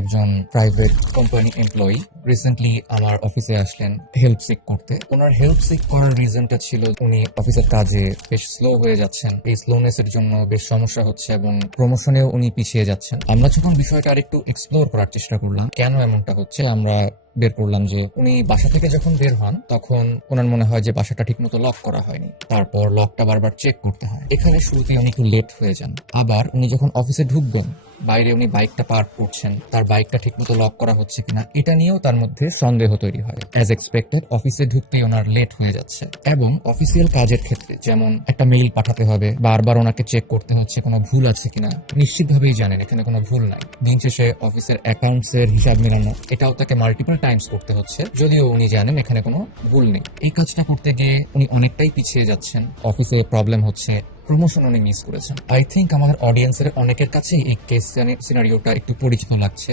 একজন private company employee recently আমার অফিসে আসলেন হেল্প সিক করতে। ওনার হেল্প সিক করার রিজনটা ছিল উনি অফিসের কাজে বেশ স্লো হয়ে যাচ্ছেন, এই স্লোনেস এর জন্য বেশ সমস্যা হচ্ছে এবং প্রমোশনেও উনি পিছিয়ে যাচ্ছেন। আমরা যখন বিষয়টা আরেকটু এক্সপ্লোর করার চেষ্টা করলাম কেন এমনটা হচ্ছে, আমরা বের করলাম যে উনি বাসা থেকে যখন বের হন তখন ওনার মনে হয় যে বাসাটা ঠিকমতো লক করা হয়নি, তারপর লকটা বারবার চেক করতে হয়। এখানে শুরুতে উনি একটু লেট হয়ে যান। আবার উনি যখন অফিসে ঢুকবেন বাইরে উনি বাইকটা পার্ক করছেন, তার বাইকটা ঠিকমতো লক করা হচ্ছে কিনা এটা নিয়েও তার মধ্যে সন্দেহ তৈরি হয়। অ্যাজ এক্সপেক্টেড অফিসে ঢুকতেই ওনার লেট হয়ে যাচ্ছে এবং অফিসিয়াল কাজের ক্ষেত্রে যেমন একটা মেইল পাঠাতে হবে, বারবার ওনাকে চেক করতে হচ্ছে কোনো ভুল আছে কিনা। নিশ্চিতভাবেই জানেন এখানে কোনো ভুল নাই। দিন শেষে অফিসের অ্যাকাউন্টস এর হিসাব মেলানো এটাও তাকে মাল্টিপল টাইমস করতে হচ্ছে, যদিও উনি জানেন এখানে কোনো ভুল নেই। এই কাজটা করতে গিয়ে উনি অনেকটাই পিছিয়ে যাচ্ছেন, অফিসে প্রবলেম হচ্ছে, প্রমোশন উনি মিস করেছেন। আই থিঙ্ক আমাদের অডিয়েন্সের অনেকের কাছে এই কেস সিনারিওটা একটু পরিচিত লাগছে।